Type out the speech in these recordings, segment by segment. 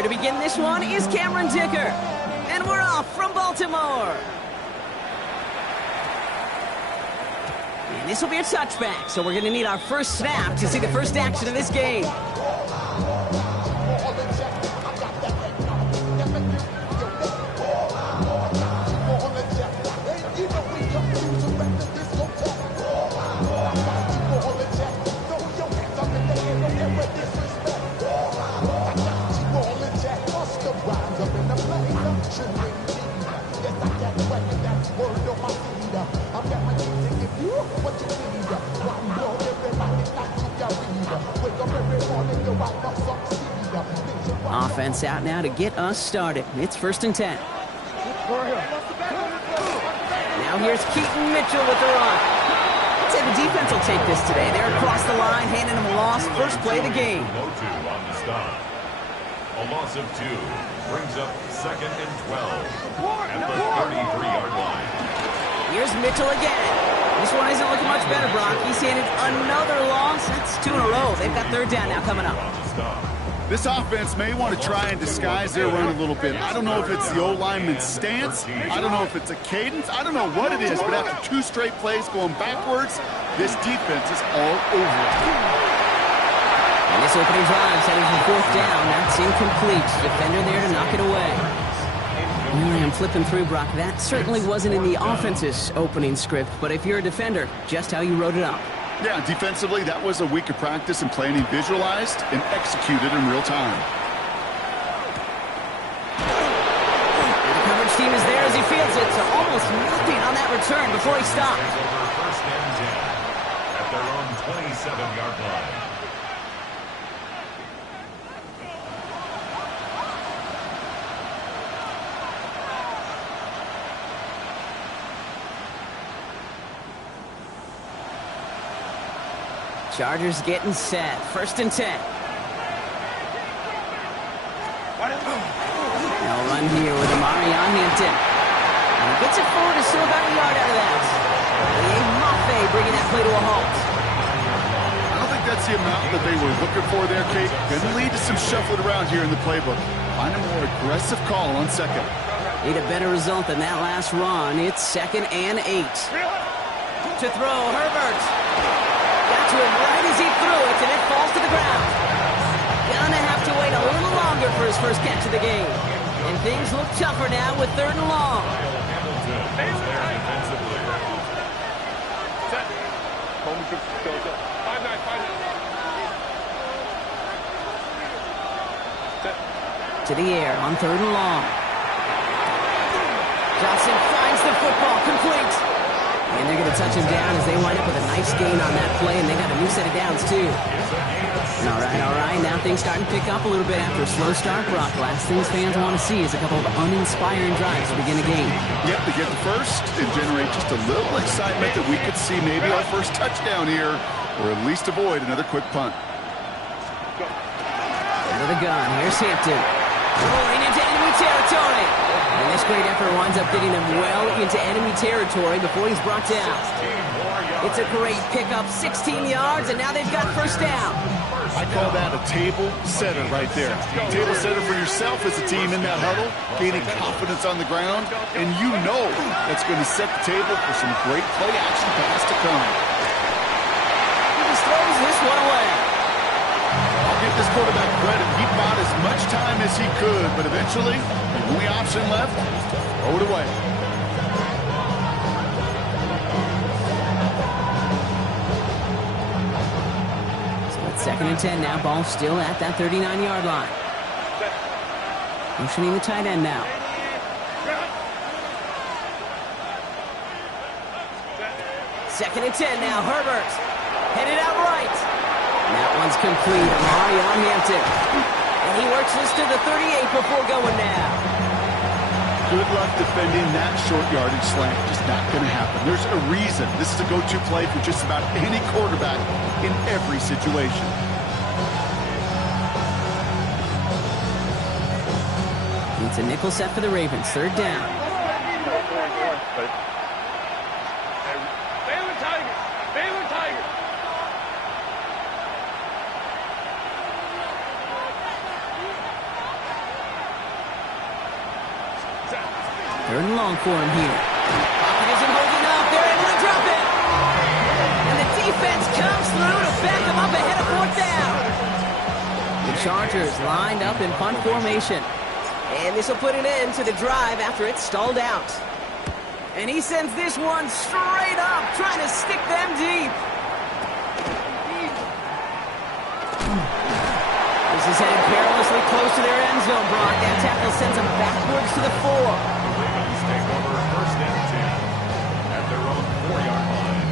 Here to begin this one is Cameron Dicker. And we're off from Baltimore. And this will be a touchback, so we're going to need our first snap to see the first action of this game. Offense out now to get us started. It's 1st and 10. Now here's Keaton Mitchell with the run. I'd say the defense will take this today. They're across the line, handing them a loss. First play of the game. A loss of 2 brings up 2nd and 12 at the 33-yard line. Here's Mitchell again. This one isn't looking much better, Brock. He's handed another loss. That's 2 in a row. They've got 3rd down now coming up. This offense may want to try and disguise their run a little bit. I don't know if it's the O-lineman's stance. I don't know if it's a cadence. I don't know what it is, but after 2 straight plays going backwards, this defense is all over it. And this opening drive heading for 4th down. That's incomplete. Defender there to knock it away. I'm flipping through, Brock. That certainly wasn't in the offense's opening script, but if you're a defender, just how you wrote it up. Yeah, defensively, that was a week of practice and planning visualized and executed in real time. The coverage team is there as he fields it, so almost nothing on that return before he stops. First and 10 at their own 27-yard line. Chargers getting set. 1st and 10. They'll run here with Amari on Hampton. And he gets it forward to still about a yard out of that. Mafe bringing that play to a halt. I don't think that's the amount that they were looking for there, Kate. Going to lead to some shuffling around here in the playbook. Find a more aggressive call on 2nd. Need a better result than that last run. It's 2nd and 8. To throw, Herbert. Got to him right as he threw it, and it falls to the ground. Gonna have to wait a little longer for his first catch of the game. And things look tougher now with 3rd and long. To the air on 3rd and long. Johnson finds the football, complete. And they're going to touch him down as they wind up with a nice gain on that play, and they got a new set of downs, too. All right. Now things starting to pick up a little bit after a slow start, Brock. Last things fans want to see is a couple of uninspiring drives to begin a game. Yep, to get the first and generate just a little excitement that we could see maybe our first touchdown here, or at least avoid another quick punt. Out of the gun, here's Hampton. Rolling into enemy territory. And this great effort winds up getting him well into enemy territory before he's brought down. It's a great pickup, 16 yards, and now they've got 1st down. I call that a table setter right there. Table setter for yourself as a team in that huddle, gaining confidence on the ground, and you know that's going to set the table for some great play action pass to come. He just throws this one away. I'll give this quarterback credit. He bought as much time as he could, but eventually, the only option left, throw it away. So it's 2nd and 10 now. Ball still at that 39-yard line. Motioning the tight end now. Second and 10 now. Herbert headed out right. And that one's complete. Amari on Hampton. And he works this to the 38 before going now. Good luck defending that short yardage slant. Just not going to happen. There's a reason this is a go-to play for just about any quarterback in every situation. It's a nickel set for the Ravens. 3rd down. Third and long for him here. Pocket isn't holding up. They're able to drop it. And the defense comes through to back them up ahead of fourth down. The Chargers lined up in punt formation. And this will put an end to the drive after it's stalled out. And he sends this one straight up, trying to stick them deep. This is headed perilously close to their end zone, Brock. That tackle sends them backwards to the 4. Ravens take over first and 10 at their own 4-yard line.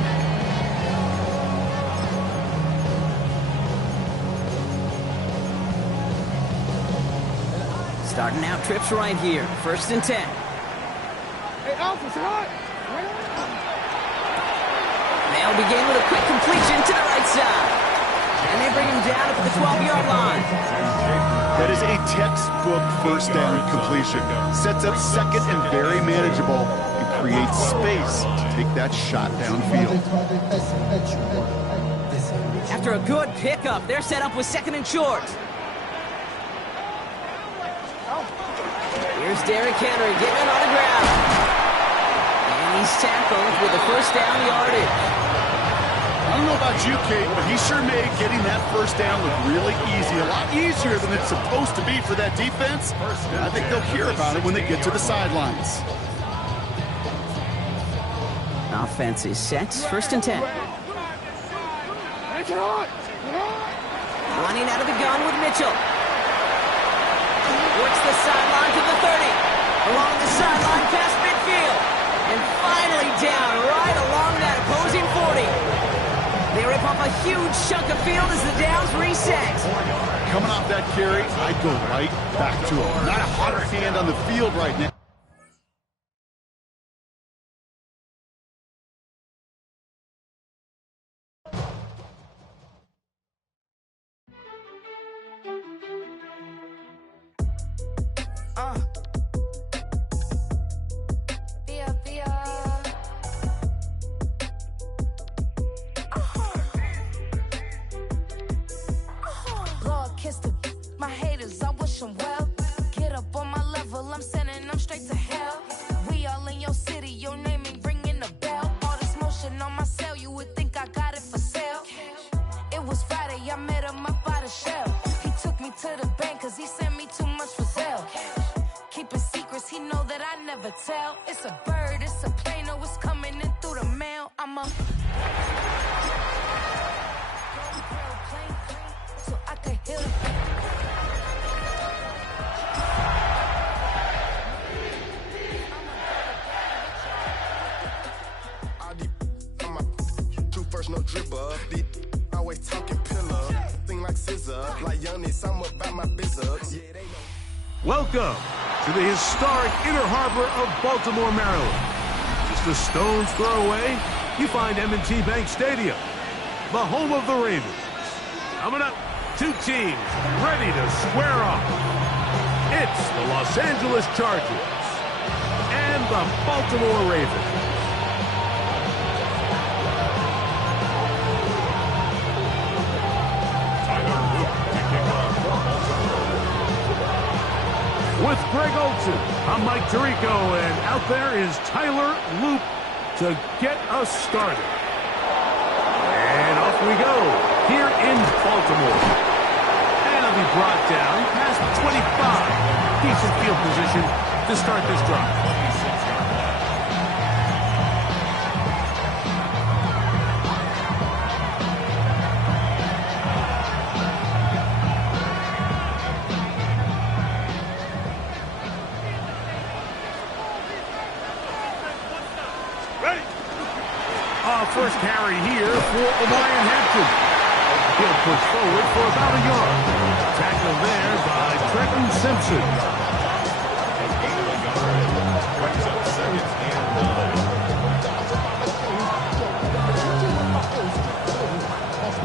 Starting out trips right here. First and 10. They'll begin with a quick completion to the right side. And they bring him down at the 12-yard line. That is a textbook first down completion. Sets up second and very manageable and creates space to take that shot downfield. After a good pickup, they're set up with second and short. Here's Derrick Henry getting it on the ground. And he's tackled with the first down yardage. I don't know about you, Kate, but he sure made getting that first down look really easy. A lot easier than it's supposed to be for that defense. I think they'll hear about it when they get to the sidelines. Offense is set. First and 10. Running out of the gun with Mitchell. Works the sideline to the 30. Along the sideline past midfield. And finally down right along that opposing 40. They rip off a huge chunk of field as the downs reset. Coming off that carry, I'd go right back to him. Not a hotter hand on the field right now. My haters, I wish them well. Get up on my level, I'm sending them straight to hell. We all in your city, your name ain't ringing a bell. All this motion on my cell, you would think I got it for sale. It was Friday, I met him up by the shell. He took me to the bank, cause he sent me too much for sale. Keeping secrets, he know that I never tell. It's a bird, it's a plane, oh, it's coming in through the mail. I'm a... so I could hear the... No dribble, the always talking pillar, thing like scissor, like youngest, I'm about my business. Welcome to the historic Inner Harbor of Baltimore, Maryland. Just a stone's throw away, you find M&T Bank Stadium, the home of the Ravens. Coming up, two teams ready to square off. It's the Los Angeles Chargers and the Baltimore Ravens. With Greg Olsen, I'm Mike Tirico, and out there is Tyler Loop to get us started. And off we go, here in Baltimore. And it'll be brought down past 25. Decent field position to start this drive. First carry here for O'Brien Hampton. He'll push forward for about a yard. Tackled there by Trenton Simpson.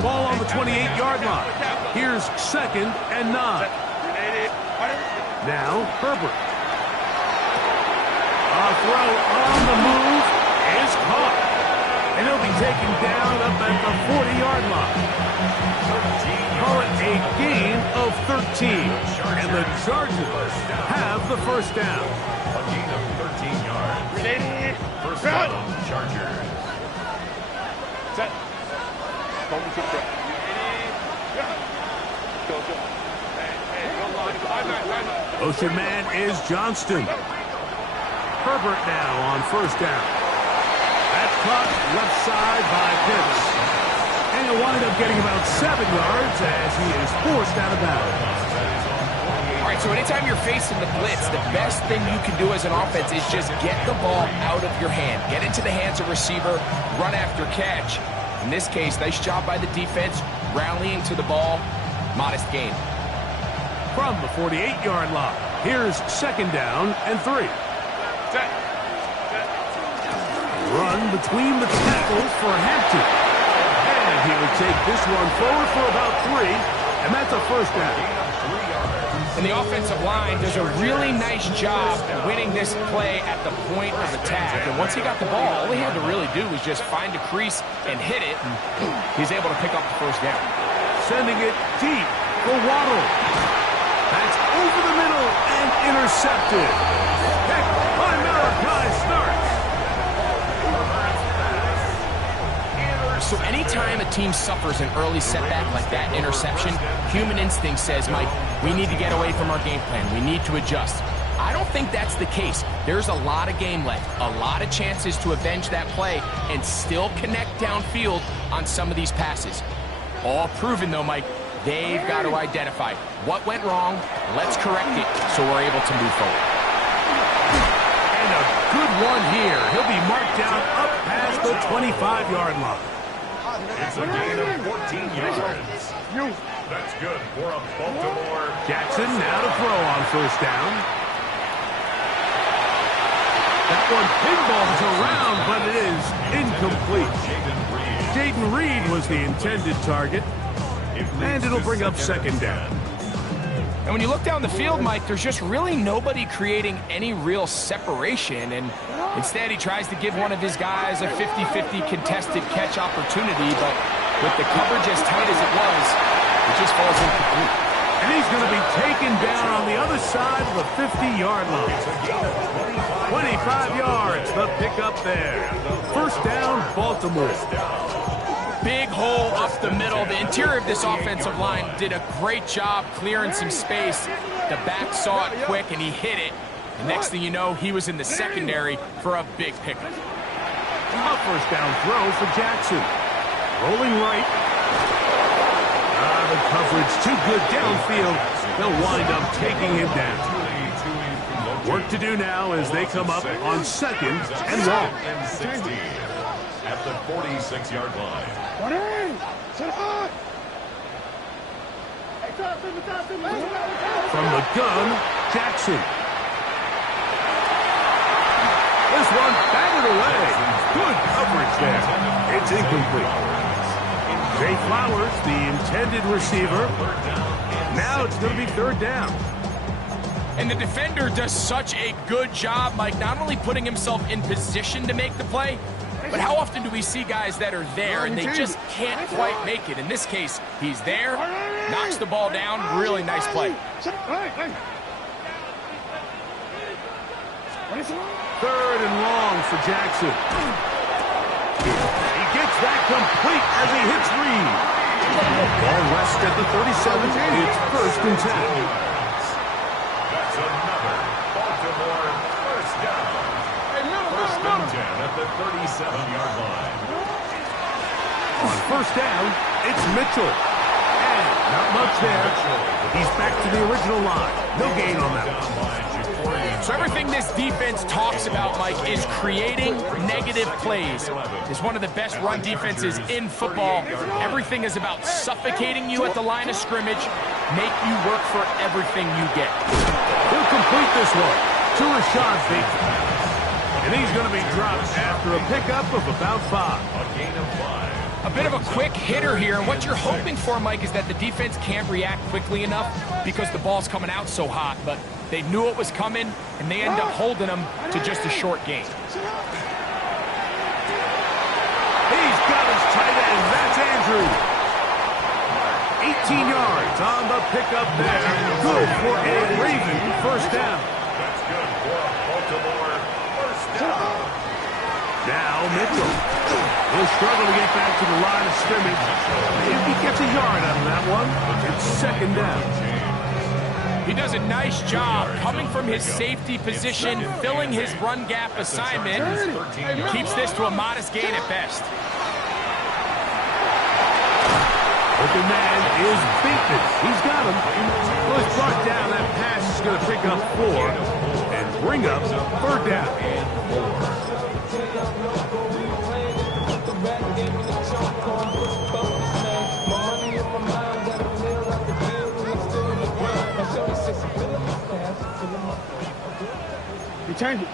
Ball on the 28-yard line. Here's second and 9. Now Herbert. A throw on the move is caught. And he'll be taken down up at the 40-yard line. Call it a gain of 13. And the Chargers have the first down. A gain of 13 yards. First down, Chargers. Set. Motion man is Johnston. Herbert now on first down. That's caught left side by Pitts. And he'll wind up getting about 7 yards as he is forced out of bounds. All right, so anytime you're facing the blitz, the best thing you can do as an offense is just get the ball out of your hand. Get into the hands of receiver, run after catch. In this case, nice job by the defense, rallying to the ball. Modest gain. From the 48-yard line, here's second down and 3. Set. Run between the tackles for Hampton. And he will take this one forward for about 3, and that's a first down. And the offensive line does a really nice job winning this play at the point of attack. And once he got the ball, all he had to really do was just find a crease and hit it. And he's able to pick up the first down. Sending it deep for Waddle. That's over the middle and intercepted. Pick by Malachi Starks. So anytime a team suffers an early setback like that interception, human instinct says, Mike, we need to get away from our game plan. We need to adjust. I don't think that's the case. There's a lot of game left, a lot of chances to avenge that play and still connect downfield on some of these passes. All proven, though, Mike, they've got to identify what went wrong, let's correct it so we're able to move forward. And a good one here. He'll be marked down up past the 25-yard line. It's a gain of 14 yards. That's good for a Baltimore. Jackson now to throw on first down. That one pinballs around, but it is incomplete. Jaden Reed was the intended target, and it'll bring up second down. And when you look down the field, Mike, there's just really nobody creating any real separation. And instead, he tries to give one of his guys a 50-50 contested catch opportunity. But with the coverage as tight as it was, it just falls incomplete. And he's going to be taken down on the other side of the 50-yard line. 25 yards, the pickup there. First down, Baltimore. Big hole up the middle. The interior of this offensive line did a great job clearing some space. The back saw it quick, and he hit it. The next thing you know, he was in the secondary for a big pickup. A first down throw for Jackson. Rolling right. The coverage too good downfield. They'll wind up taking him down. Work to do now as they come up on second and long. At the 46-yard line. From the gun, Jackson. This one batted away. Good coverage there. It's incomplete. Zay Flowers, the intended receiver. Now it's going to be third down. And the defender does such a good job, Mike, not only putting himself in position to make the play, but how often do we see guys that are there and they just can't quite make it? In this case, he's there, knocks the ball down, really nice play. Third and long for Jackson. He gets that complete as he hits Reed. Ball rest at the 37. It's first and 10. That's another Baltimore first down. First and 10 at the 37-yard line. On first down, it's Mitchell. And not much there. He's back to the original line. No gain on that one. So everything this defense talks about, Mike, is creating negative plays. It's one of the best run defenses in football. Everything is about suffocating you at the line of scrimmage, make you work for everything you get. He'll complete this one to Rashad Bateman. And he's going to be dropped after a pickup of about 5. A gain of 5. A bit of a quick hitter here, and what you're hoping for, Mike, is that the defense can't react quickly enough because the ball's coming out so hot, but they knew it was coming, and they end up holding them to just a short gain. He's got his tight end. That's Andrew. 18 yards on the pickup there. Good for a Raven first down. That's good for a Now Mitchell. He'll struggle to get back to the line of scrimmage. If he gets a yard out of that one, it's second down. He does a nice job coming from his safety position, filling his run gap assignment. Keeps this to a modest gain at best. Open man is Bateman. He's got him. Well, he's brought down. That pass is going to pick up 4 and bring up third down. He changed it.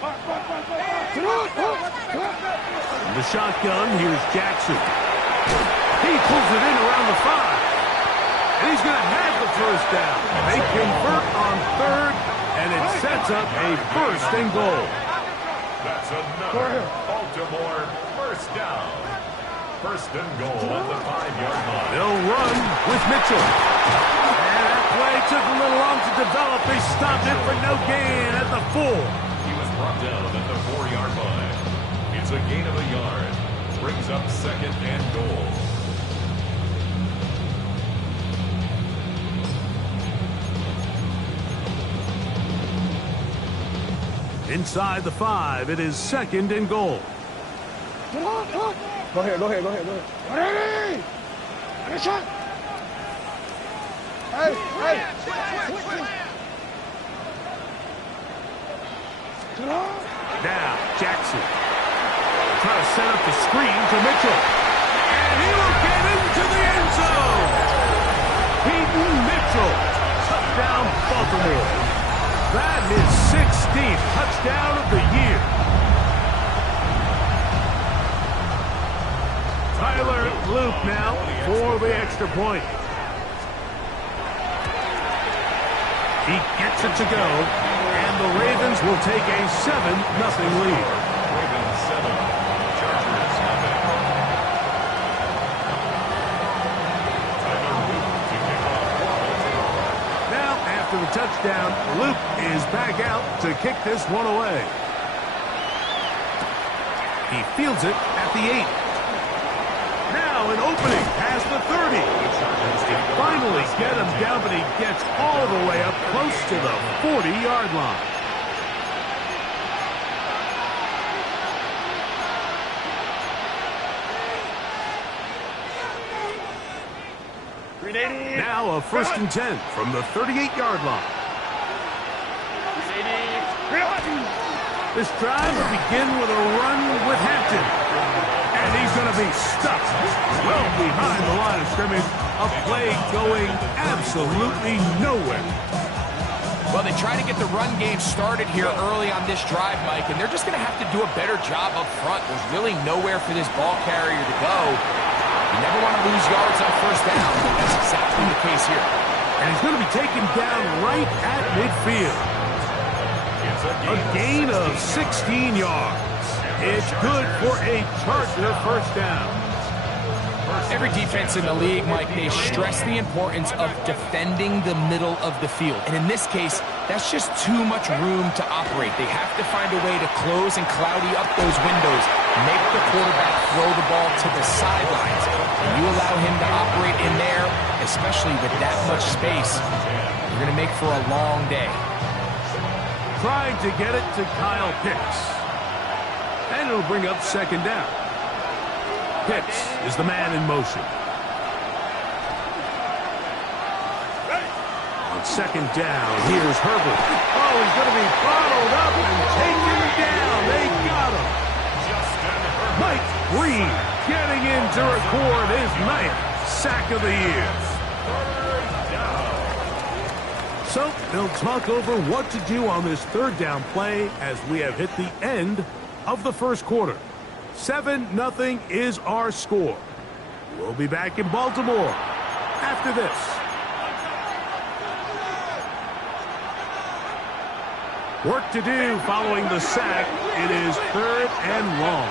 In the shotgun, here's Jackson. He pulls it in around the 5. And he's going to have the first down. They convert on third, and it sets up a first and goal. That's another Baltimore first down. First and goal at the 5-yard line. They'll run with Mitchell. And that play took a little long to develop. They stopped it for no gain at the 4. He was brought down at the 4-yard line. It's a gain of a yard. Brings up second and goal. Inside the 5, it is second and goal. Go ahead. Ready? Ready, shot. Hey. Now, Jackson. Trying to set up the screen to Mitchell. And he will get into the end zone. Peyton Mitchell. Touchdown, Baltimore. That is 16th touchdown of the year. Tyler Loop now for the extra point. He gets it to go, and the Ravens will take a 7-0 lead. Ravens 7, Chargers nothing. Tyler Loop to kick off. Now, after the touchdown, Loop is back out to kick this one away. He fields it at the 8. Now an opening past the 30. They finally get him down, but he gets all the way up close to the 40-yard line. Now a first and 10 from the 38-yard line. This drive will begin with a run with Hampton. And he's going to be stuck well behind the line of scrimmage. A play going absolutely nowhere. Well, they try to get the run game started here early on this drive, Mike, and they're just going to have to do a better job up front. There's really nowhere for this ball carrier to go. You never want to lose yards on first down. That's exactly the case here. And he's going to be taken down right at midfield. A gain of 16 yards. It's good for a Charger first down. Every defense in the league, Mike, they stress the importance of defending the middle of the field. And in this case, that's just too much room to operate. They have to find a way to close and cloudy up those windows, make the quarterback throw the ball to the sidelines. And you allow him to operate in there, especially with that much space, you're going to make for a long day. Trying to get it to Kyle Pitts. And it'll bring up second down. Pitts is the man in motion. On second down, here's Herbert. Oh, he's going to be bottled up and taken down. They got him. Mike Green getting in to record his 9th sack of the year. So they'll talk over what to do on this third down play as we have hit the end of the first quarter. 7-0 is our score. We'll be back in Baltimore after this. Work to do following the sack. It is third and long.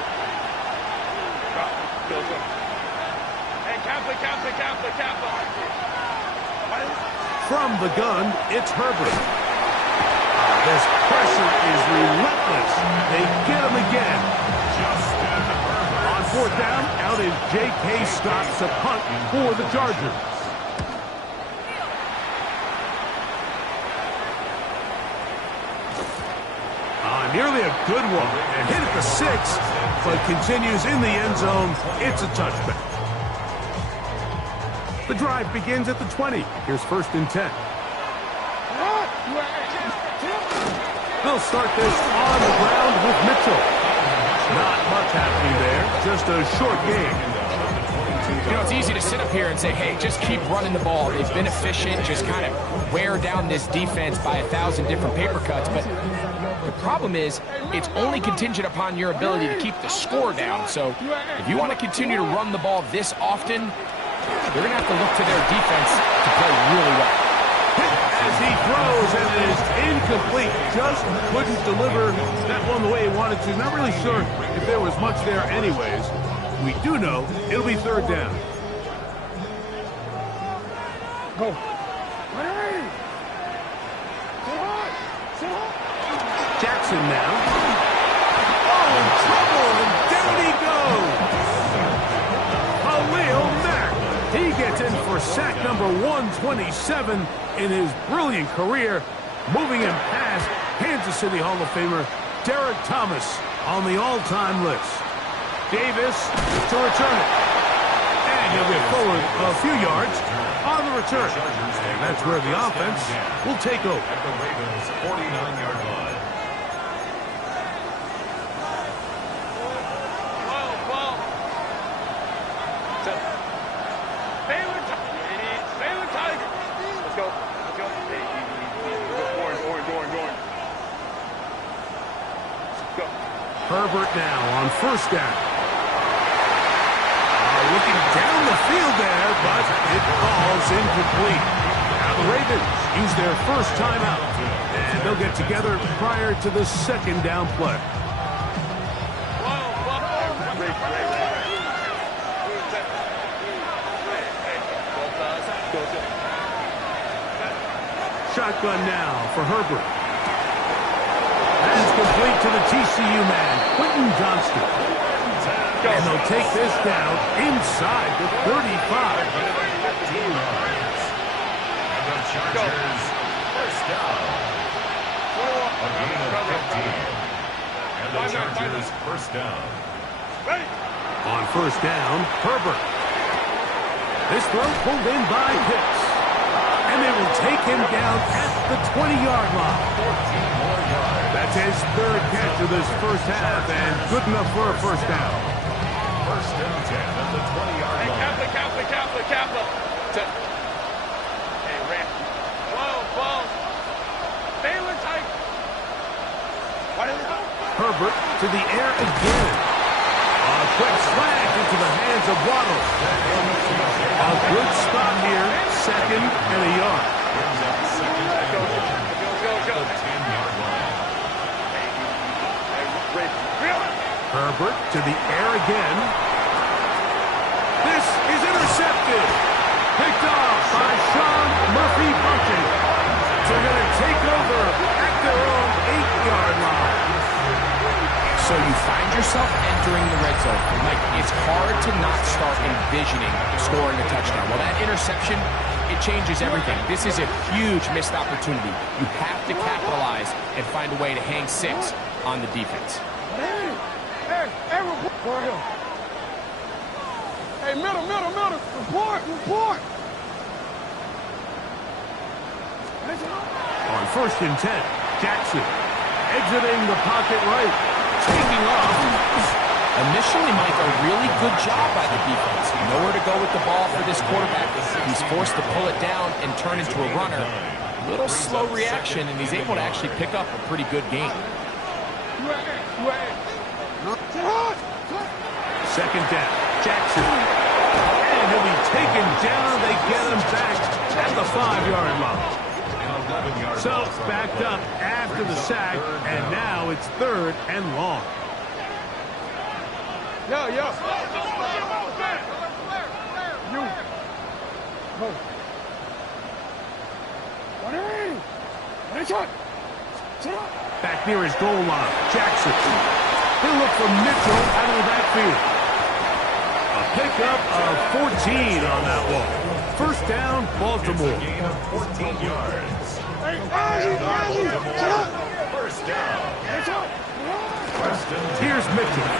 From the gun, it's Herbert. This pressure is relentless. They get him again. Justin Herbert. 4th down, out is J.K. Scott to punt for the Chargers. Nearly a good one. And hit at the 6, but continues in the end zone. It's a touchback. The drive begins at the 20. Here's 1st and 10. They'll start this on the ground with Mitchell. Not much happening there. Just a short game. You know, it's easy to sit up here and say, hey, just keep running the ball. They've been efficient. Just kind of wear down this defense by 1,000 different paper cuts. But the problem is, it's only contingent upon your ability to keep the score down. So if you want to continue to run the ball this often, you're going to have to look to their defense to play really well. As he throws, and it is incomplete. Just couldn't deliver that one the way he wanted to. Not really sure if there was much there anyways. We do know it'll be 3rd down. Go. Jackson now. Oh, in trouble, and down he goes. Khalil Mack. He gets in for sack number 127 in his brilliant career. Moving him past Kansas City Hall of Famer Derek Thomas on the all-time list. Davis to return it. And he'll get forward a few yards on the return. And that's where the offense will take over. At the Ravens' 49-yard line. Herbert now on 1st down. Looking down the field there, but it falls incomplete. Now the Ravens use their 1st timeout, and they'll get together prior to the 2nd down play. Shotgun now for Herbert. That's complete to the TCU man, Quentin Johnston. And they'll take this down inside the 35. And the Chargers, 1st down. A gain of 15. And the Chargers, 1st down. On 1st down, Herbert. This throw pulled in by Pitts. And they will take him down at the 20-yard line. 14 more yards. That's his 3rd catch of this 1st half, and good enough for a 1st down. 1st and 10 at the 20-yard line. Kappa. Hey, Rand. Whoa. Baylor tight. Herbert to the air again. A quick slant into the hands of Waddle. A good spot here, 2nd and a yard. Brings up 2nd and 1. Go. The 10-yard line. Herbert to the air again. This is intercepted. Picked off by Sean Murphy-Bunting. They're going to take over at their own 8-yard line. So you find yourself entering the red zone. Like, it's hard to not start envisioning scoring a touchdown. Well, that interception, it changes everything. This is a huge missed opportunity. You have to capitalize and find a way to hang 6 on the defense. Hey, middle. Report. On 1st and 10, Jackson exiting the pocket right, taking off. Initially, Mike, a really good job by the defense. Nowhere to go with the ball for this quarterback. He's forced to pull it down and turn into a runner. Little slow reaction, and he's able to actually pick up a pretty good game. 2nd down, Jackson. And he'll be taken down. They get him back at the 5-yard line. So backed up after the sack, and now it's 3rd and long. Yeah. Back near his goal line, Jackson. He'll look for Mitchell out of the backfield. A pickup of 14 on that one. First down, Baltimore. Gain of 14 yards. First down. Here's Mitchell.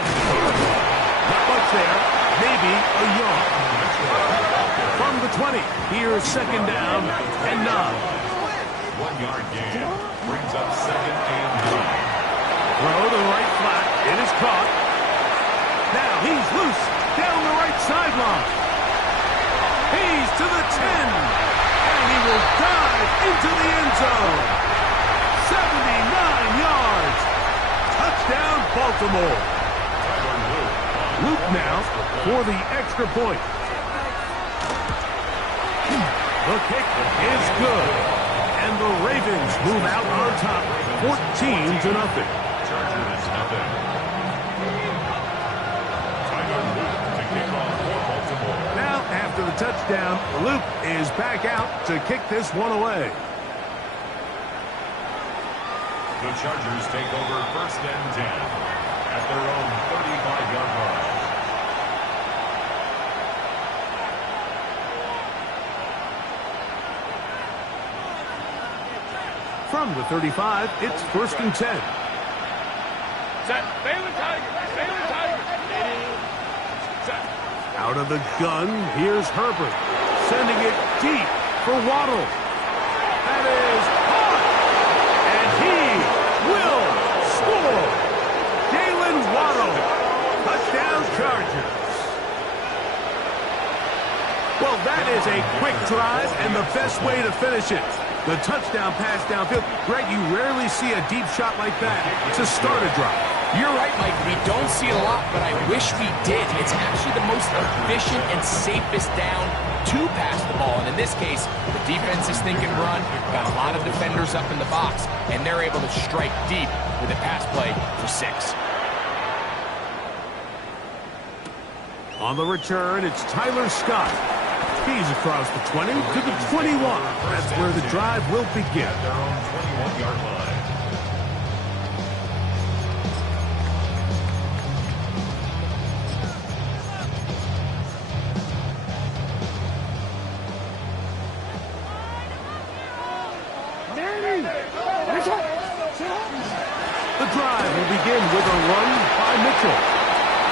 Not much there. Maybe a yard. From the 20, here's second down and 9. 1 yard gain. Brings up second and 9. Throw to the right flat. It is caught. Now he's loose down the right sideline. He's to the 10. And he will dive into the end zone. 79 yards. Touchdown, Baltimore. Luke now for the extra point. The kick is good. And the Ravens move out on top, 14-0. Chargers nothing. Tyler Luke to kick off for Baltimore. Now, after the touchdown, Luke is back out to kick this one away. The Chargers take over first and 10 at their own 35-yard line. From the 35, it's first and 10. Set. Baylor Tigers. Baylor Tigers. Set. Out of the gun, here's Herbert. Sending it deep for Waddle. That is caught. And he will score. Jalen Waddle. Touchdown Chargers. Well, that is a quick drive and the best way to finish it. The touchdown pass downfield. Greg, you rarely see a deep shot like that to start a drive. You're right, Mike. We don't see it a lot, but I wish we did. It's actually the most efficient and safest down to pass the ball. And in this case, the defense is thinking run, got a lot of defenders up in the box, and they're able to strike deep with a pass play for 6. On the return, it's Tyler Scott. He's across the 20 to the 21. That's where the drive will begin. At their own 21-yard line. The drive will begin with a run by Mitchell.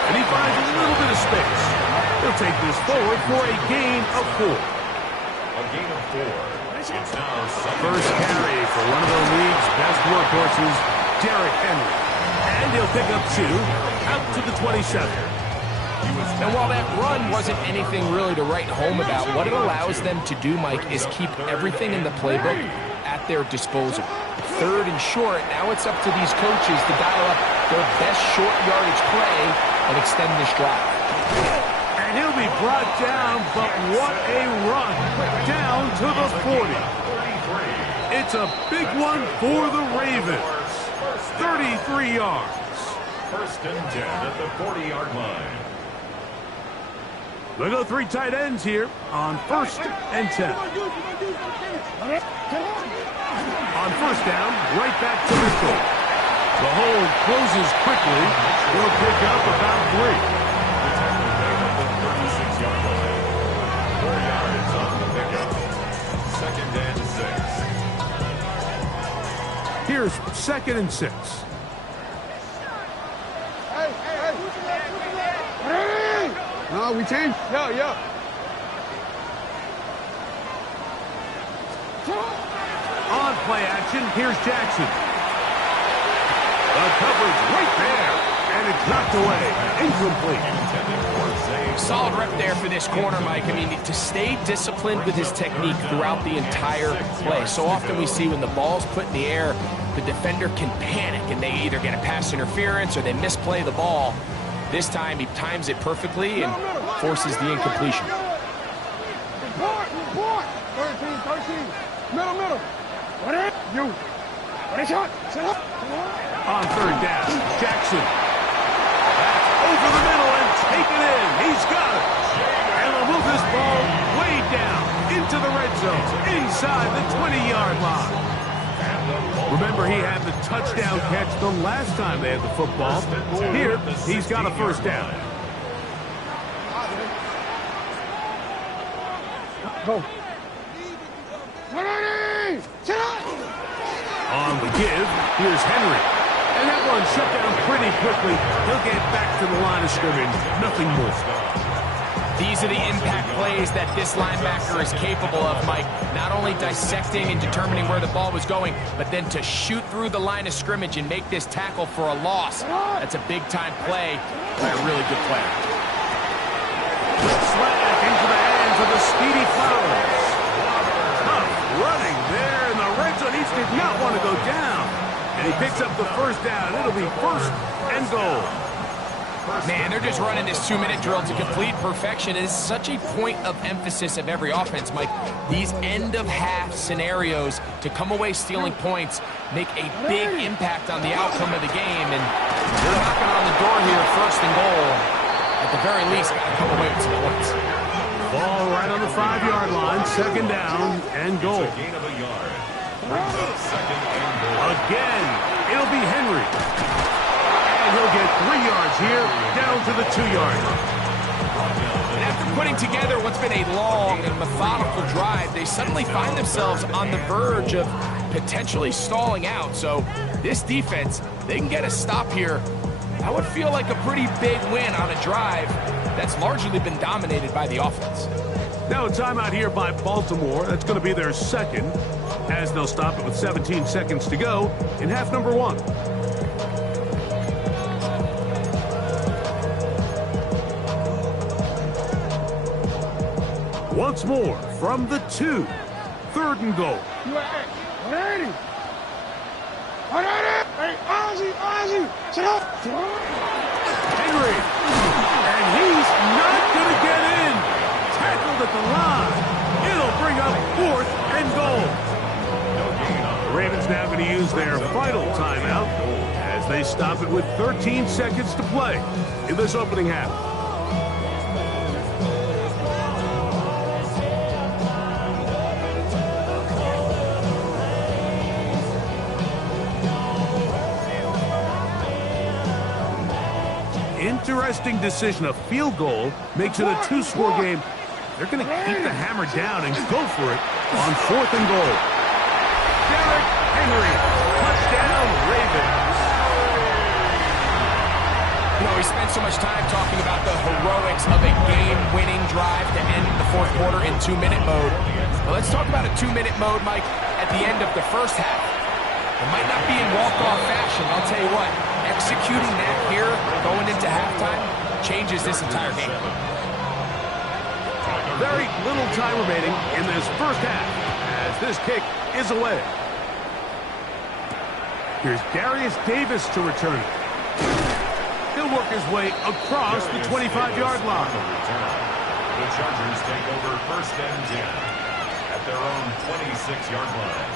And he finds a little bit of space. He'll take this forward for a gain of 4. A gain of 4. It's now First carry for one of the league's best workhorses, Derrick Henry. And he'll pick up 2 out to the 27. And while that run wasn't anything really to write home about, what it allows them to do, Mike, is keep everything in the playbook at their disposal. Third and short, now it's up to these coaches to dial up their best short yardage play and extend this drive. And he'll be brought down, but what a run down to the 40. It's a big one for the Ravens. 33 yards. First and 10 at the 40-yard line. We'll go 3 tight ends here on first and 10. On first down, right back to Mitchell. The hold closes quickly. We'll pick up about 3. The tackle made at the 36-yard line. 4 yards on the pickup. Second and 6. Here's second and 6. No, we change. Yo. On play action, here's Jackson. The coverage right there, and it's knocked away. Incomplete. Solid rep there for this corner, Mike. I mean, to stay disciplined with his technique throughout the entire play. So often we see when the ball's put in the air, the defender can panic, and they either get a pass interference or they misplay the ball. This time, he times it perfectly and forces the incompletion. Report. 13. Middle. What is you? What is shot? On third down, Jackson. That's over the middle and taken in. He's got it. And they'll move this ball way down into the red zone, inside the 20-yard line. Remember, he had the touchdown catch the last time they had the football. Here, he's got a first down. Go. Ready! Set up! On the give, here's Henry. And that one shut down pretty quickly. He'll get back to the line of scrimmage. Nothing more. These are the impact plays that this linebacker is capable of, Mike. Not only dissecting and determining where the ball was going, but then to shoot through the line of scrimmage and make this tackle for a loss. That's a big-time play by a really good player. Quick slant into the hands of the speedy Flowers. Tough running there in the red zone. He did not want to go down. And he picks up the first down. It'll be first and goal. Man, they're just running this 2-minute drill to complete perfection. It is such a point of emphasis of every offense, Mike. These end-of-half scenarios to come away stealing points make a big impact on the outcome of the game. And they're knocking on the door here, first and goal. At the very least, got to come away with some points. Ball right on the 5-yard line, second down and goal. Gain of a yard. Brings up second and goal. Again, it'll be Henry. And he'll get 3 yards here, down to the 2-yard line. And after putting together what's been a long and methodical drive, they suddenly find themselves on the verge of potentially stalling out. So this defense, they can get a stop here. That would feel like a pretty big win on a drive that's largely been dominated by the offense. Now a timeout here by Baltimore. That's going to be their second, as they'll stop it with 17 seconds to go in half number 1. Once more from the 2. Third and goal. Ready! Ready! Hey, Ozzie! Sit up! Henry! And he's not going to get in! Tackled at the line. It'll bring up 4th and goal. The Ravens now going to use their final timeout as they stop it with 13 seconds to play in this opening half. Interesting decision. A field goal makes it a 2-score game. They're going to keep the hammer down and go for it on 4th and goal. Derrick Henry, touchdown Ravens. You know, we spent so much time talking about the heroics of a game-winning drive to end the 4th quarter in 2-minute mode. Well, let's talk about a 2-minute mode, Mike, at the end of the first half. It might not be in walk-off fashion, I'll tell you what. Executing that here, going into halftime, changes this entire game. Very little time remaining in this first half as this kick is away. Here's Darius Davis to return it. He'll work his way across the 25-yard line. The Chargers take over first and 10 at their own 26-yard line.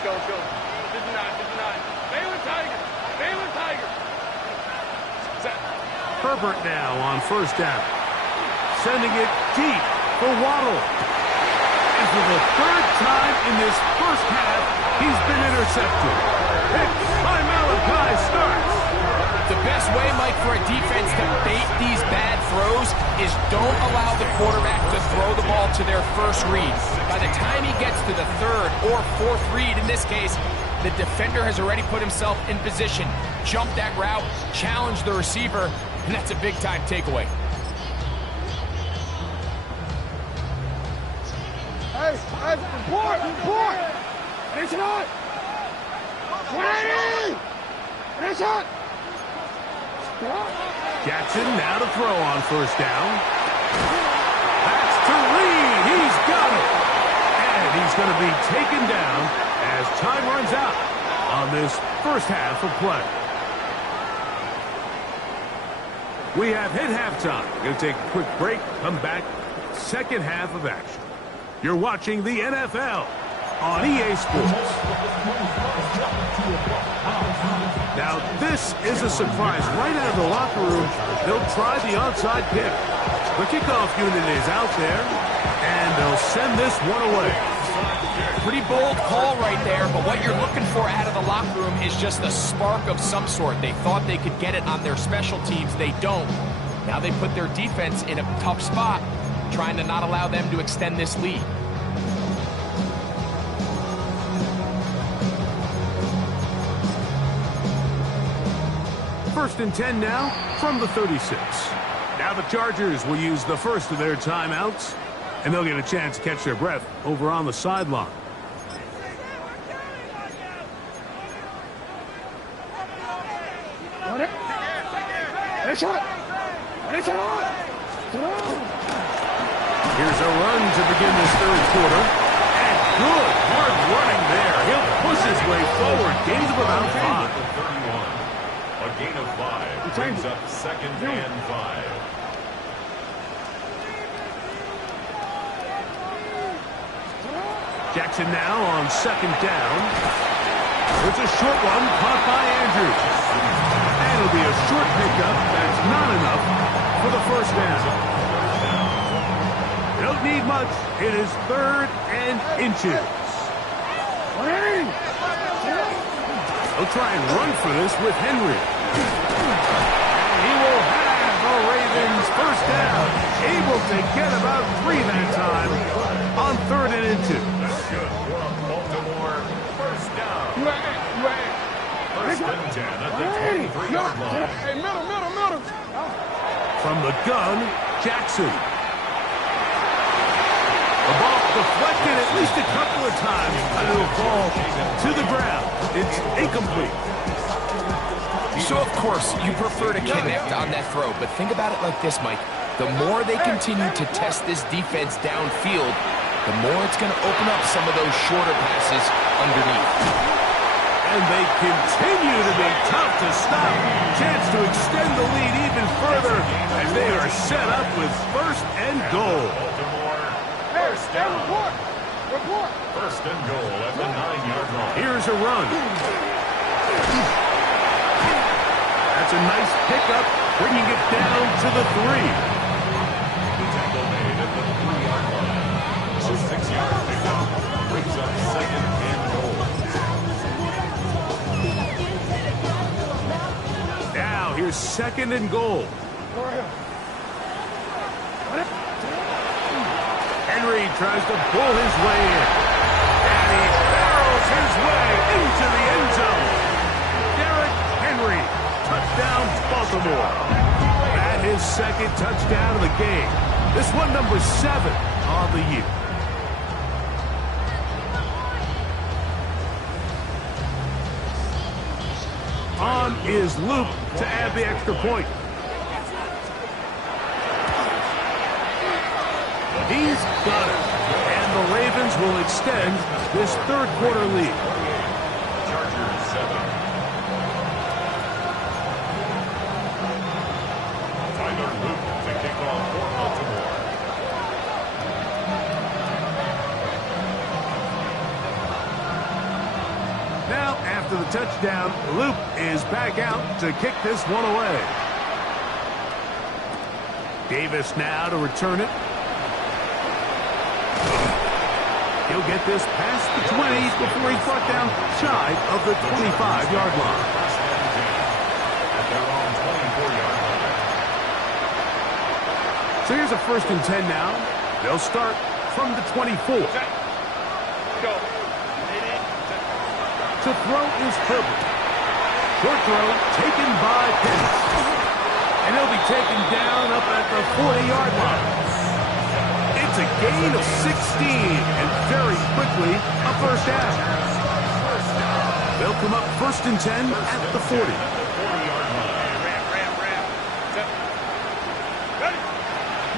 Let's go. 59. Baylor Tiger. Set. Herbert now on first down. Sending it deep for Waddle. And for the 3rd time in this first half, he's been intercepted. Picked by Malachi Starks. The best way, Mike, for a defense to bait these bad throws is don't allow the quarterback to throw the ball to their first read. By the time he gets to the 3rd or 4th read, in this case, the defender has already put himself in position, jumped that route, challenged the receiver, and that's a big-time takeaway. Hey, report! It's not! 20! It's not! Jackson now to throw on first down. That's to Reed. He's got it. And he's going to be taken down as time runs out on this first half of play. We have hit halftime. We're going to take a quick break, come back, second half of action. You're watching the NFL on EA Sports. Now, this is a surprise. Right out of the locker room, they'll try the onside kick. The kickoff unit is out there, and they'll send this one away. Pretty bold call right there, but what you're looking for out of the locker room is just a spark of some sort. They thought they could get it on their special teams. They don't. Now they put their defense in a tough spot, trying to not allow them to extend this lead. First and 10 now from the 36. Now the Chargers will use the first of their timeouts, and they'll get a chance to catch their breath over on the sideline. Here's a run to begin this third quarter. And good, hard running there. He'll push his way forward. Gains of about 5. A gain of 5 brings up 2nd and 5. Jackson now on 2nd down. It's a short one caught by Andrews. And it'll be a short pickup that's not enough for the first down. They don't need much. It is 3rd and inches. They'll try and run for this with Henry. And he will have the Ravens first down. Able to get about 3 that time on 3rd and inches. Baltimore, first down. First and 10 at the 23-yard line. Hey, middle. From the gun, Jackson. The ball deflected at least a couple of times, and it'll fall to the ground. It's incomplete. So, of course, you prefer to connect on that throw, but think about it like this, Mike. The more they continue to test this defense downfield, the more it's going to open up some of those shorter passes underneath. And they continue to be tough to stop. Chance to extend the lead even further as they are set up with 1st and goal. Baltimore, first down. Report. First and goal at the 9-yard line. Here's a run. That's a nice pickup, bringing it down to the 3. The tackle made at the 3-yard line. A 6-yard pickup brings up 2nd and goal. Now here's 2nd and goal. Henry tries to pull his way in. And he barrels his way into the end zone. Derrick Henry, touchdown Baltimore. That is 2nd touchdown of the game. This one number 7 on the year. On is Luke to add the extra point. He's got it. And the Ravens will extend this 3rd quarter lead. Chargers 7. Tyler Luke to kick off for Baltimore. Now, after the touchdown, Luke is back out to kick this one away. Davis now to return it. He'll get this past the 20 before he's brought down shy of the 25-yard line. At their own 24-yard line. So here's a 1st and 10 now. They'll start from the 24. Go. To throw is Herbert. Short throw taken by Penny. And he'll be taken down up at the 40-yard line. It's a gain of 16, and very quickly a first down. They'll come up 1st and 10 at the 40.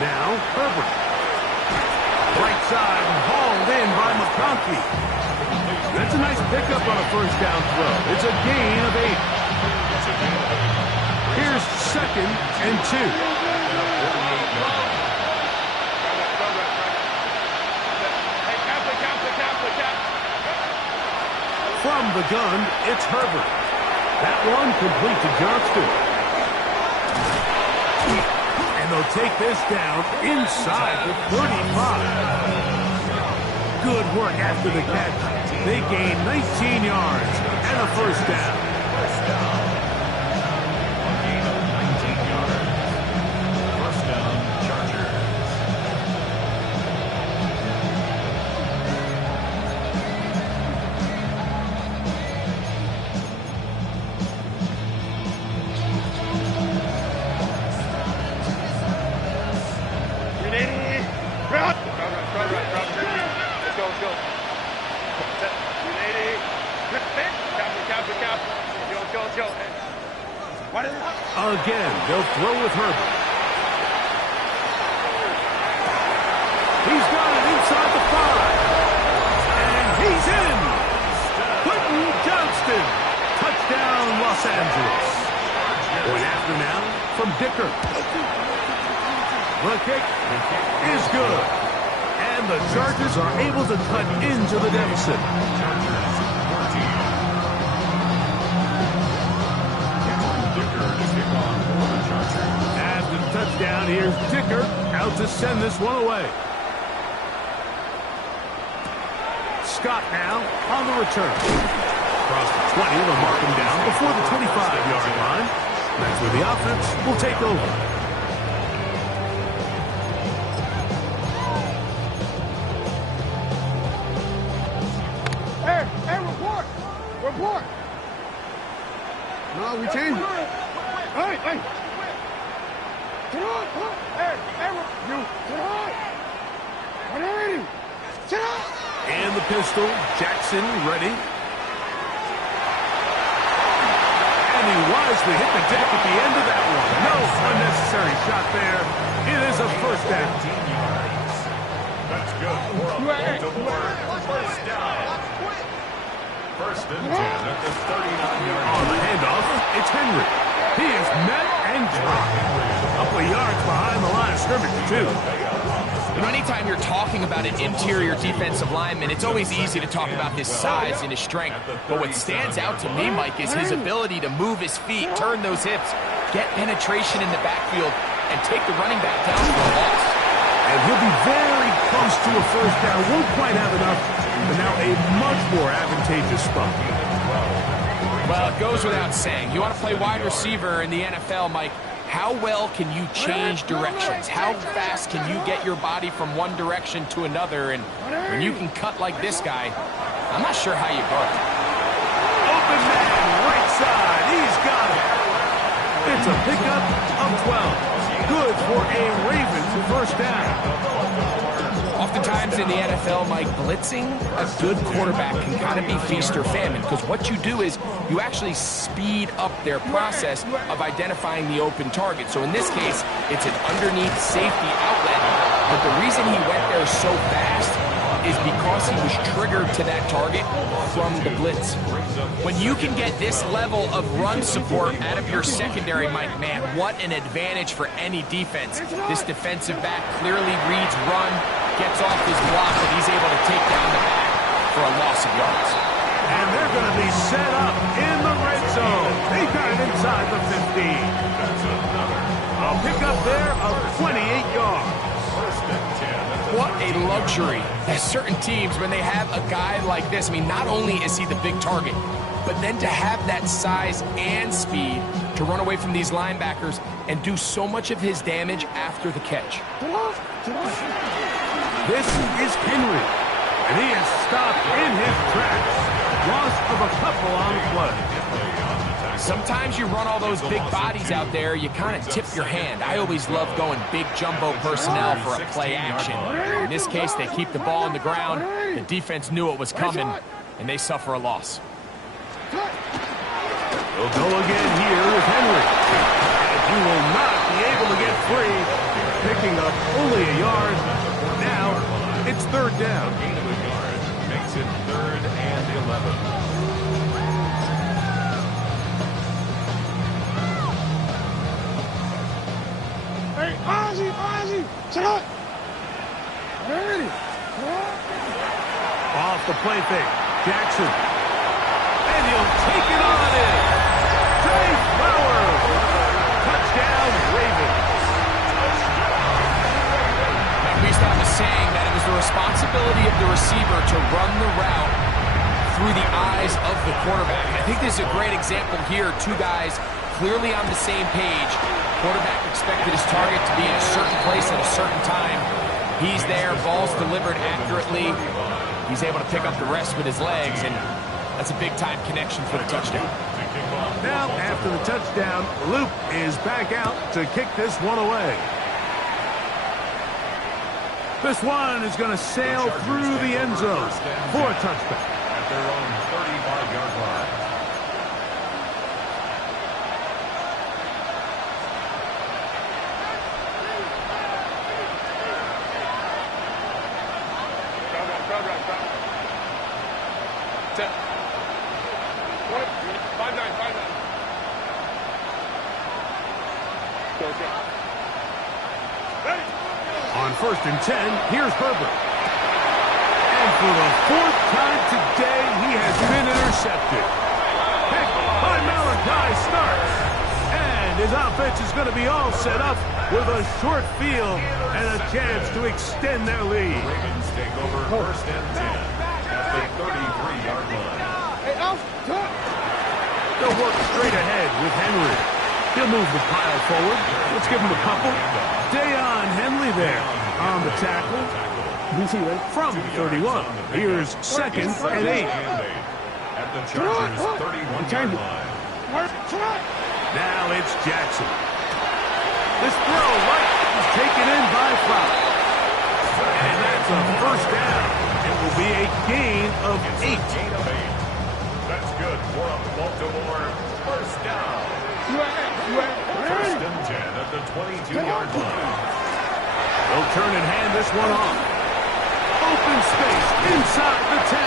Now Herbert. Right side hauled in by McConkey. That's a nice pickup on a first down throw. It's a gain of 8. Here's 2nd and 2. From the gun, it's Herbert. That one complete to Johnston. And they'll take this down inside the 35. Good work after the catch. They gain 19 yards and a first down. First down. A gain of 19 yards. First down, Chargers. Again, they'll throw with Herbert. He's got it inside the 5. And he's in. Quentin Johnston. Touchdown, Los Angeles. Going after now from Dicker. The kick is good. And the Chargers are able to cut into the deficit. After the touchdown, here's Dicker out to send this one away. Scott now on the return. Across the 20, they'll mark him down before the 25-yard line. That's where the offense will take over. Hey, report! Report! No, we changed it. Hey! Sit on! Hey, you! Sit on! Ready? Sit on! And the pistol, Jackson ready. And he wisely hit the deck at the end of that one. No unnecessary shot there. It is a first down. 15 yards. That's good for a Baltimore first down. First and 10 at the 39-yard line. On the handoff, it's Henry. He is met and dropped. A couple of yards behind the line of scrimmage, too. You know, anytime you're talking about an interior defensive lineman, it's always easy to talk about his size and his strength. But what stands out to me, Mike, is his ability to move his feet, turn those hips, get penetration in the backfield, and take the running back down for a loss. And he'll be very close to a first down. Won't quite have enough, but now a much more advantageous spot. Well, it goes without saying. You want to play wide receiver in the NFL, Mike, how well can you change directions? How fast can you get your body from one direction to another? And when you can cut like this guy, I'm not sure how you guard. Open man, right side. He's got it. It's a pickup of 12. Good for a Ravens first down. Oftentimes in the NFL, Mike, blitzing a good quarterback can kind of be feast or famine, because what you do is you actually speed up their process of identifying the open target. So in this case, it's an underneath safety outlet, but the reason he went there so fast is because he was triggered to that target from the blitz. When you can get this level of run support out of your secondary, Mike, man, what an advantage for any defense. This defensive back clearly reads run, gets off his block, and he's able to take down the back for a loss of yards. And they're going to be set up in the red zone. They got it inside the 15. A pickup there of 28 yards. First and 10. What a luxury that certain teams, when they have a guy like this, I mean, not only is he the big target, but then to have that size and speed to run away from these linebackers and do so much of his damage after the catch. This is Henry, and he is stopped in his tracks. Loss of a couple on the play. Sometimes you run all those big bodies out there, you kind of tip your hand. I always love going big jumbo personnel for a play action. In this case, they keep the ball on the ground. The defense knew it was coming, and they suffer a loss. They'll go again here with Henry. And he will not be able to get free, picking up only a yard. Now, it's third down. Gain of a yard makes it 3rd and 11. Hey, Ozzy, sit up! Ready? Off the play fake, Jackson. And he'll take it on in. Trey Flowers. Touchdown, Ravens. to the quarterback. I think this is a great example here. Two guys clearly on the same page. Quarterback expected his target to be in a certain place at a certain time. He's there, ball's delivered accurately. He's able to pick up the rest with his legs, and that's a big-time connection for the touchdown. Now, after the touchdown, Luke is back out to kick this one away. This one is going to sail through the end zone for a touchback. At their own 35-yard line. On 1st and 10, here's Herbert. And for the 4th time today, he has been intercepted. Picked by Malachi Starks. And his offense is going to be all set up with a short field and a chance to extend their lead. Ravens take over 1st and 10 at the 33-yard line. Hey, Alf, cut! They'll work straight ahead with Henry. He'll move the pile forward. Let's give him a couple. Deion Henley there on the tackle. From 31, here's 2nd and 8. At the Chargers' 31-yard line. Now it's Jackson. This throw right is taken in by Fowler. And that's a 1st down. It will be a gain of 8. That's good for a Baltimore 1st down. 1st and 10 at the 22-yard line. They'll turn and hand this one off. Open space inside the 10.